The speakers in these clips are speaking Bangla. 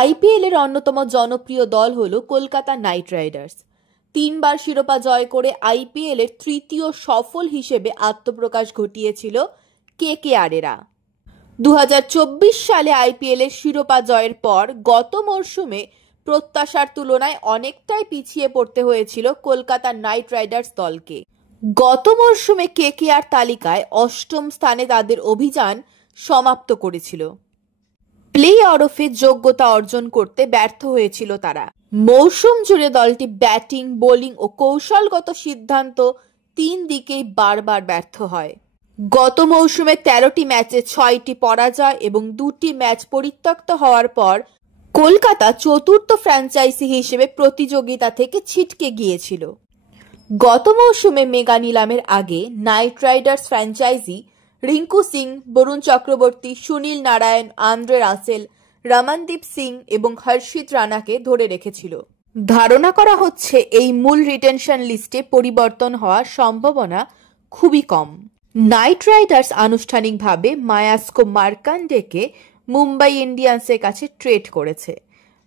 আইপিএল এর অন্যতম জনপ্রিয় দল হলো কলকাতা নাইট রাইডার্স। 3বার শিরোপা জয় করে আইপিএল এর তৃতীয় সফল হিসেবে আত্মপ্রকাশ ঘটিয়েছিল কেকেআরেরা। 2024 সালে আইপিএল এর শিরোপা জয়ের পর গত মরশুমে প্রত্যাশার তুলনায় অনেকটাই পিছিয়ে পড়তে হয়েছিল কলকাতা নাইট রাইডার্স দলকে। গত মরশুমে কেকেআর তালিকায় 8ম স্থানে তাদের অভিযান সমাপ্ত করেছিল। প্লে অফে যোগ্যতা অর্জন করতে ব্যর্থ হয়েছিল তারা। মৌসুম জুড়ে দলটি ব্যাটিং, বোলিং ও কৌশলগত সিদ্ধান্ত 3 দিকেই বারবার ব্যর্থ হয়। গত মৌসুমে 13টি ম্যাচে 6টি পরাজয় এবং 2টি ম্যাচ পরিত্যক্ত হওয়ার পর কলকাতা চতুর্থ ফ্র্যাঞ্চাইজি হিসেবে প্রতিযোগিতা থেকে ছিটকে গিয়েছিল। গত মৌসুমে মেগা নিলামের আগে Knight Riders franchise Rinku Singh, Varun Chakravarthy, Sunil Narine, Andre Russell, Ramandeep Singh এবং হর্ষিত রানাকে ধরে রেখেছিল। ধারণা করা হচ্ছে এই মূল রিটেনশন লিস্টে পরিবর্তন হওয়ার সম্ভাবনা খুবই কম। নাইট রাইডার্স আনুষ্ঠানিকভাবে মায়াঙ্ক মার্কান্ডেকে মুম্বাই ইন্ডিয়ান্সের কাছে ট্রেড করেছে।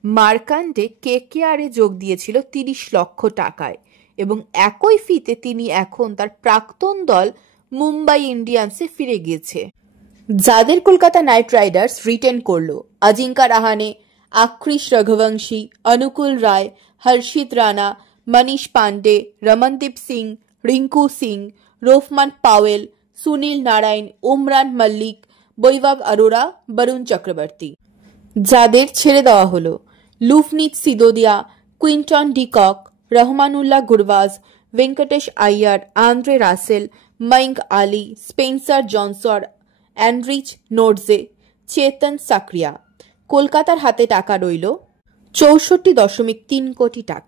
মার্কান্ডে কেকেআরে যোগ দিয়েছিল 30 লক্ষ টাকায় এবং একই ফিতে তিনি এখন তার প্রাক্তন দল মুম্বাই ইন্ডিয়ান্সে ফিরে গিয়েছে। যাদের কলকাতা নাইট রাইডার্স রিটেন করলো: Ajinkya Rahane, Angkrish Raghuvanshi, Anukul Roy, Harshit Rana, Manish Pandey, Ramandeep Singh, Rinku Singh, Rovman Powell, Sunil Narine, Umran Malik, Vaibhav Arora, Varun Chakravarthy. যাদের ছেড়ে দেওয়া হলো: Luvnith Sisodia, Quinton de Kock, Rahmanullah Gurbaz, Venkatesh Iyer, Andre Russell, Moeen Ali, Spencer Johnson, Anrich Nortje, Chetan Sakariya. কলকাতার হাতে টাকা রইল 64.3 কোটি টাকা।